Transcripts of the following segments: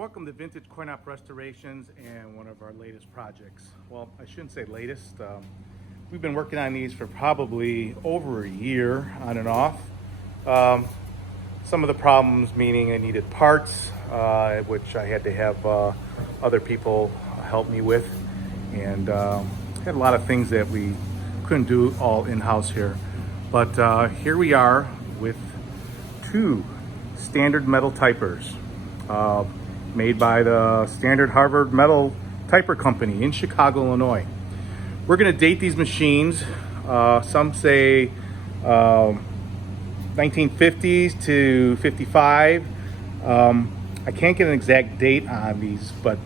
Welcome to Vintage Coin Op Restorations and one of our latest projects. Well, I shouldn't say latest. We've been working on these for probably over a year on and off. Some of the problems meaning I needed parts, which I had to have other people help me with. And had a lot of things that we couldn't do all in-house here. But here we are with two standard metal typers. Made by the Standard Harvard Metal Typer Company in Chicago, Illinois. We're going to date these machines. Some say 1950s to 55. I can't get an exact date on these, but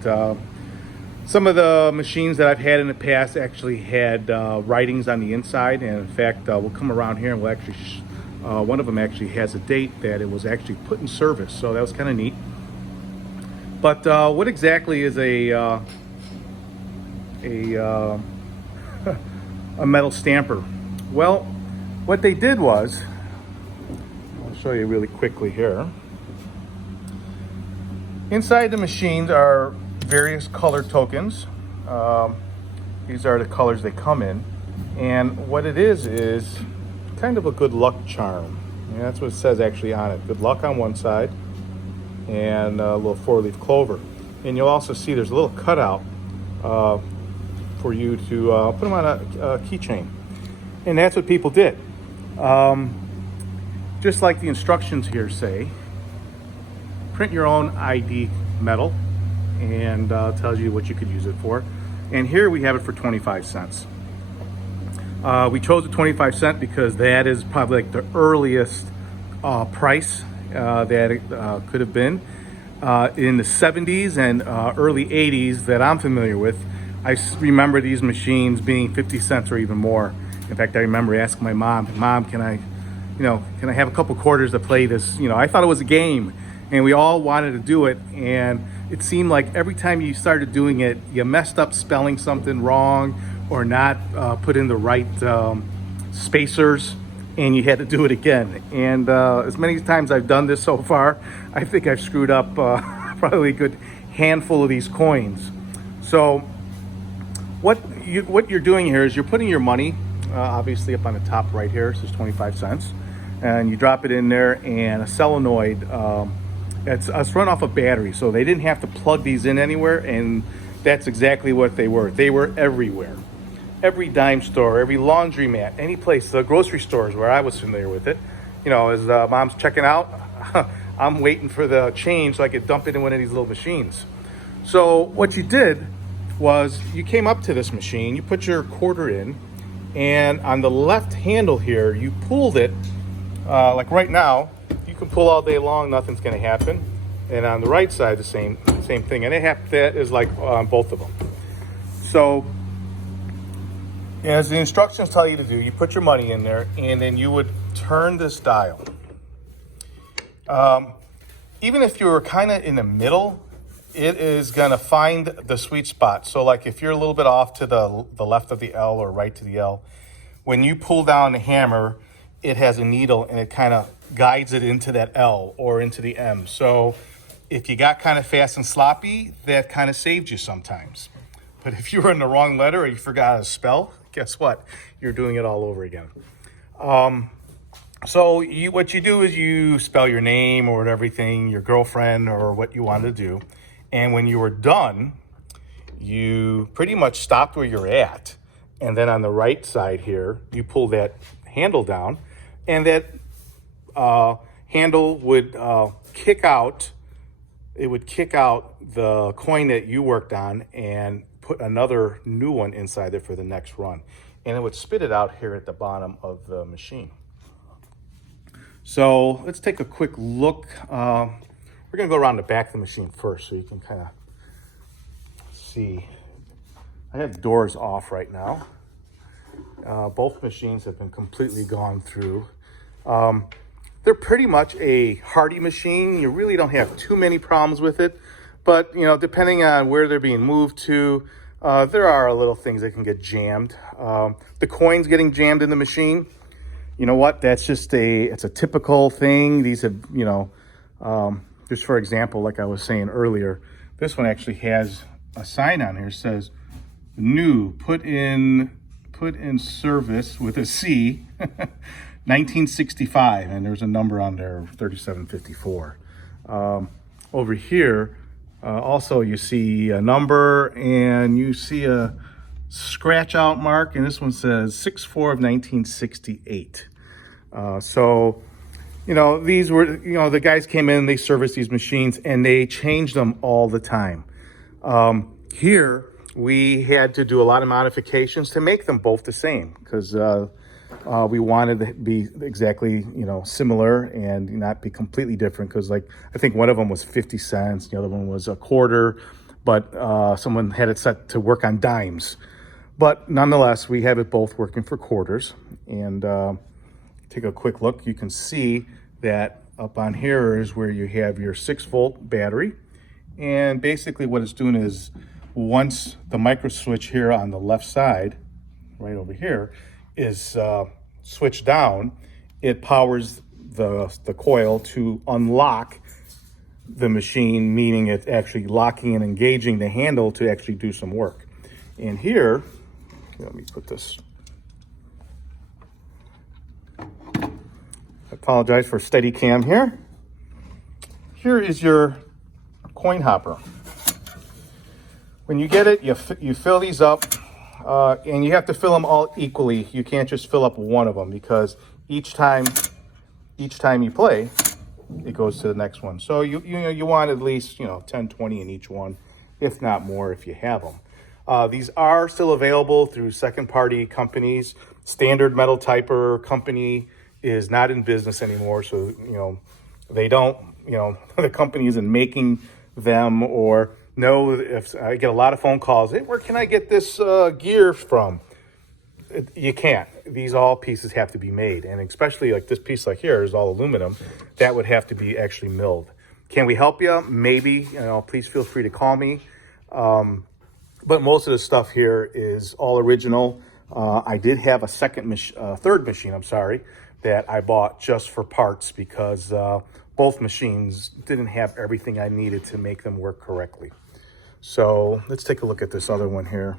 some of the machines that I've had in the past actually had writings on the inside. And in fact, we'll come around here and we'll actually, one of them actually has a date that it was actually put in service. So that was kind of neat. But what exactly is a metal stamper? Well, what they did was, I'll show you really quickly here. Inside the machines are various color tokens. These are the colors they come in. And what it is kind of a good luck charm. And that's what it says actually on it. Good luck on one side. And a little four-leaf clover. And you'll also see there's a little cutout for you to put them on a keychain. And that's what people did. Just like the instructions here say, print your own ID metal, and tells you what you could use it for. And here we have it for 25 cents. We chose the 25 cent because that is probably like the earliest price that it could have been. In the 70s and early 80s that I'm familiar with, I remember these machines being 50 cents or even more. In fact, I remember asking my mom, can I have a couple quarters to play this? I thought it was a game, and we all wanted to do it. And it seemed like every time you started doing it, you messed up spelling something wrong or not put in the right spacers, and you had to do it again. And as many times I've done this so far, I think I've screwed up probably a good handful of these coins. So what you're doing here is you're putting your money, obviously up on the top right here, it says 25 cents, and you drop it in there, and a solenoid, it's run off a battery, so they didn't have to plug these in anywhere, and that's exactly what they were. They were everywhere. Every dime store, every laundromat, any place, the grocery stores where I was familiar with it. As mom's checking out, I'm waiting for the change so I could dump it in one of these little machines. So what you did was you came up to this machine, you put your quarter in, and on the left handle here, you pulled it, like right now, you can pull all day long, nothing's gonna happen. And on the right side, the same thing. And that is like on both of them. So, as the instructions tell you to do, you put your money in there, and then you would turn this dial. Even if you were kind of in the middle, it is going to find the sweet spot. So like if you're a little bit off to the left of the L or right to the L, when you pull down the hammer, it has a needle, and it kind of guides it into that L or into the M. So if you got kind of fast and sloppy, that kind of saved you sometimes. But if you were in the wrong letter or you forgot how to spell, guess what? You're doing it all over again. So what you do is you spell your name or everything, your girlfriend or what you wanted to do. And when you were done, you pretty much stopped where you're at. And then on the right side here, you pull that handle down, and that handle would kick out. It would kick out the coin that you worked on and put another new one inside there for the next run. And it would spit it out here at the bottom of the machine. So let's take a quick look. We're gonna go around the back of the machine first so you can kind of see. I have doors off right now. Both machines have been completely gone through. They're pretty much a hardy machine. You really don't have too many problems with it. But, depending on where they're being moved to, there are little things that can get jammed. The coins getting jammed in the machine, you know what? That's just it's a typical thing. These have, just for example, like I was saying earlier, this one actually has a sign on here that says new, put in service with a C, 1965, and there's a number on there, 3754. Over here, also you see a number and you see a scratch out mark, and this one says 6/4 of 1968. So, you know, these were, you know, the guys came in, they serviced these machines, and they changed them all the time. Here, we had to do a lot of modifications to make them both the same, because we wanted to be exactly, you know, similar and not be completely different. Because, like, I think one of them was 50 cents, the other one was a quarter, but someone had it set to work on dimes. But nonetheless, we have it both working for quarters. And take a quick look. You can see that up on here is where you have your 6-volt battery. And basically what it's doing is, once the micro switch here on the left side, right over here, is switched down, it powers the coil to unlock the machine, meaning it's actually locking and engaging the handle to actually do some work. And here, let me put this, I apologize for steady cam here. Here is your coin hopper. When you get it, you fill these up, and you have to fill them all equally. You can't just fill up one of them, because each time you play, it goes to the next one. So you want at least 10, 20 in each one, if not more if you have them. These are still available through second-party companies. Standard Metal Typer company is not in business anymore, so they don't, the company isn't making them. Or no, if I get a lot of phone calls, hey, where can I get this gear from? You can't. These all pieces have to be made, and especially like this piece like here is all aluminum. That would have to be actually milled. Can we help you? Maybe. Please feel free to call me. But most of the stuff here is all original. I did have a third machine, that I bought just for parts, because both machines didn't have everything I needed to make them work correctly. So let's take a look at this other one here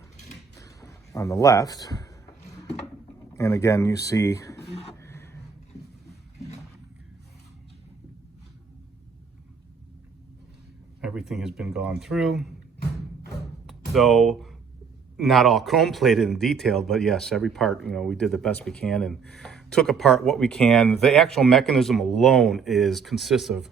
on the left. And again, you see everything has been gone through. Though not all chrome plated and detailed, but yes, every part, we did the best we can and took apart what we can. The actual mechanism alone consists of,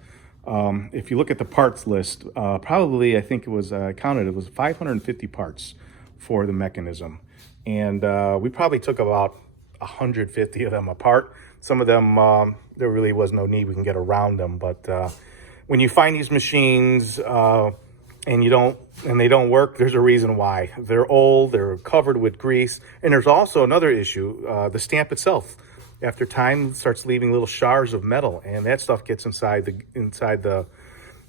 if you look at the parts list, probably, I think it was, I counted, it was 550 parts for the mechanism. And we probably took about 150 of them apart. Some of them, there really was no need, we can get around them. But when you find these machines, and they don't work, there's a reason why. They're old, they're covered with grease, and there's also another issue. The stamp itself, after time, starts leaving little shards of metal, and that stuff gets inside the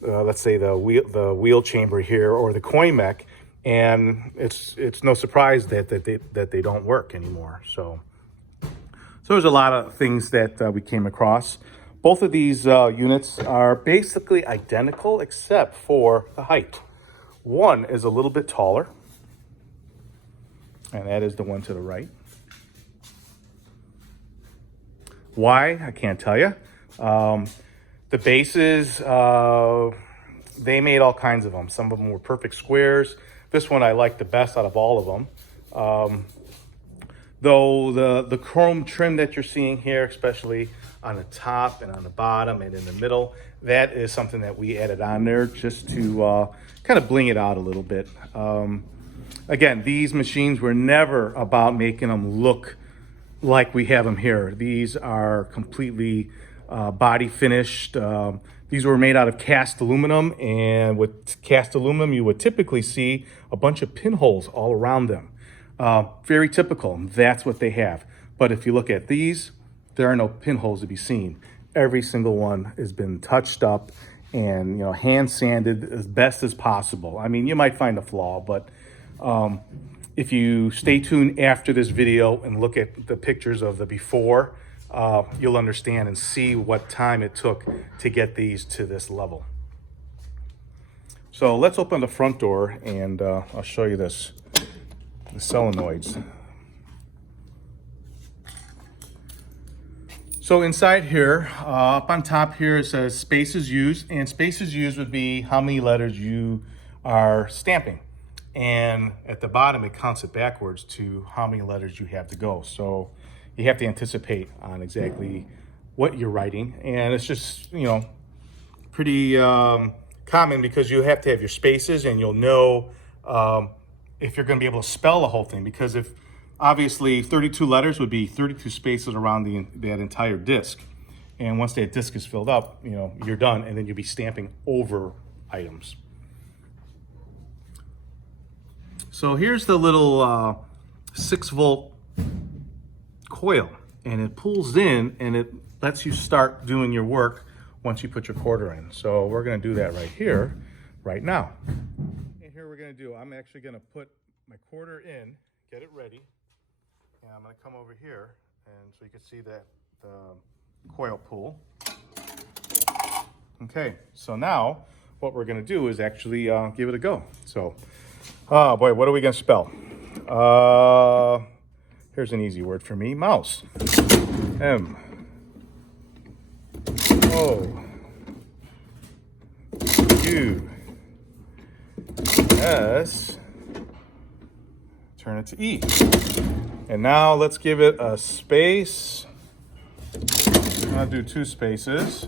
let's say the wheel chamber here, or the coin mech, and it's no surprise that they don't work anymore. So there's a lot of things that we came across. Both of these units are basically identical except for the height. One is a little bit taller, and that is the one to the right. Why? I can't tell you. The bases, they made all kinds of them. Some of them were perfect squares. This one I like the best out of all of them. Though the chrome trim that you're seeing here, especially on the top and on the bottom and in the middle, that is something that we added on there just to kind of bling it out a little bit. Again, these machines were never about making them look like we have them here. These are completely body finished. These were made out of cast aluminum, and with cast aluminum, you would typically see a bunch of pinholes all around them. Very typical. That's what they have. But if you look at these, there are no pinholes to be seen. Every single one has been touched up and hand sanded as best as possible. I mean, you might find a flaw, but if you stay tuned after this video and look at the pictures of the before, you'll understand and see what time it took to get these to this level. So let's open the front door and I'll show you this, the solenoids. So inside here, up on top here, it says spaces used, and spaces used would be how many letters you are stamping. And at the bottom, it counts it backwards to how many letters you have to go. So you have to anticipate on exactly what you're writing. And it's just, you know, pretty common because you have to have your spaces, and you'll know if you're gonna be able to spell the whole thing. Because if, obviously 32 letters would be 32 spaces around that entire disc. And once that disc is filled up, you know, you're done, and then you'll be stamping over items. So here's the little 6-volt coil, and it pulls in and it lets you start doing your work once you put your quarter in. So we're gonna do that right here, right now. And here we're gonna do, I'm actually gonna put my quarter in, get it ready, and I'm gonna come over here, and so you can see that the coil pull. Okay, so now what we're gonna do is actually give it a go. So, oh boy, what are we gonna spell? Here's an easy word for me, mouse. M O U S, turn it to E. And now let's give it a space. I'll do 2 spaces.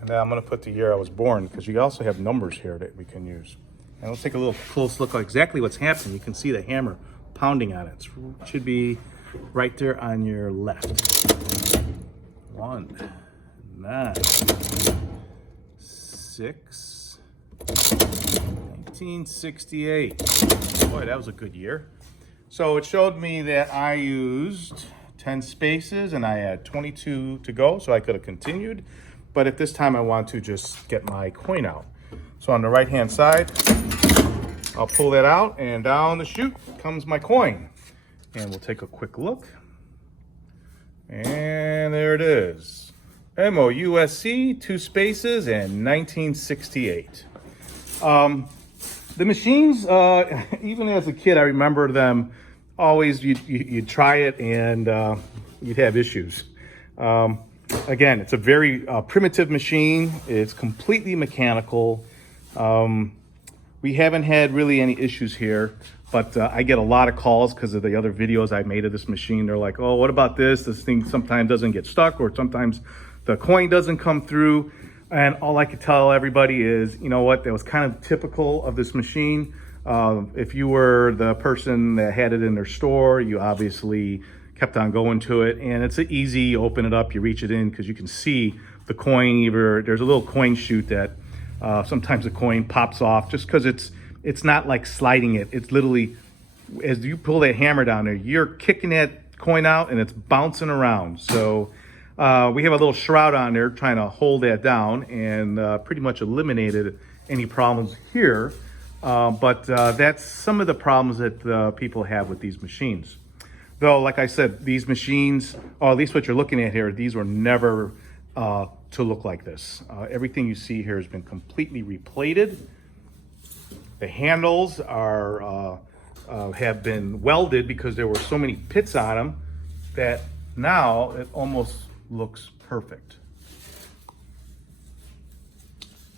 And then I'm gonna put the year I was born, because you also have numbers here that we can use. And let's take a little close look at exactly what's happening. You can see the hammer pounding on it. It should be right there on your left. 1, 9, 6, 1968. Boy, that was a good year. So it showed me that I used 10 spaces and I had 22 to go, so I could have continued. But at this time, I want to just get my coin out. So on the right-hand side, I'll pull that out, and down the chute comes my coin. And we'll take a quick look. And there it is. MOUSC, 2 spaces, and 1968. The machines, even as a kid, I remember them always, you'd try it and you'd have issues. Again, it's a very primitive machine. It's completely mechanical. We haven't had really any issues here, but I get a lot of calls because of the other videos I made of this machine. They're like, oh, what about this? This thing sometimes doesn't get stuck, or sometimes the coin doesn't come through. And all I could tell everybody is, you know what, that was kind of typical of this machine. If you were the person that had it in their store, you obviously kept on going to it. And it's easy, you open it up, you reach it in, because you can see the coin. Either there's a little coin chute that sometimes the coin pops off, just because it's not like sliding it. It's literally, as you pull that hammer down there, you're kicking that coin out and it's bouncing around. So we have a little shroud on there trying to hold that down, and pretty much eliminated any problems here. But that's some of the problems that people have with these machines. Though, like I said, these machines, or at least what you're looking at here, these were never to look like this. Everything you see here has been completely replated. The handles are have been welded because there were so many pits on them that now it almost looks perfect.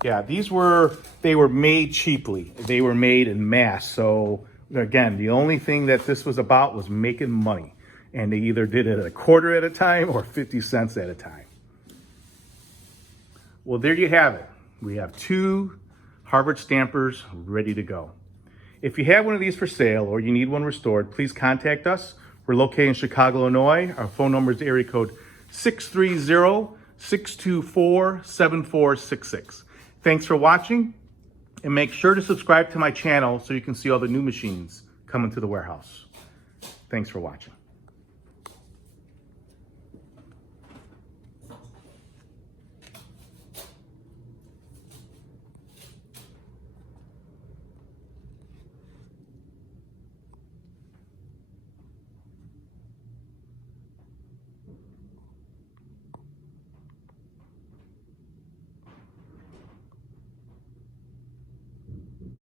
Yeah, they were made cheaply. They were made in mass. So again, the only thing that this was about was making money. And they either did it a quarter at a time or 50 cents at a time. Well, there you have it. We have 2 Harvard stampers ready to go. If you have one of these for sale or you need one restored, please contact us. We're located in Chicago, Illinois. Our phone number is area code 630-624-7466. Thanks for watching, and make sure to subscribe to my channel so you can see all the new machines coming to the warehouse. Thanks for watching.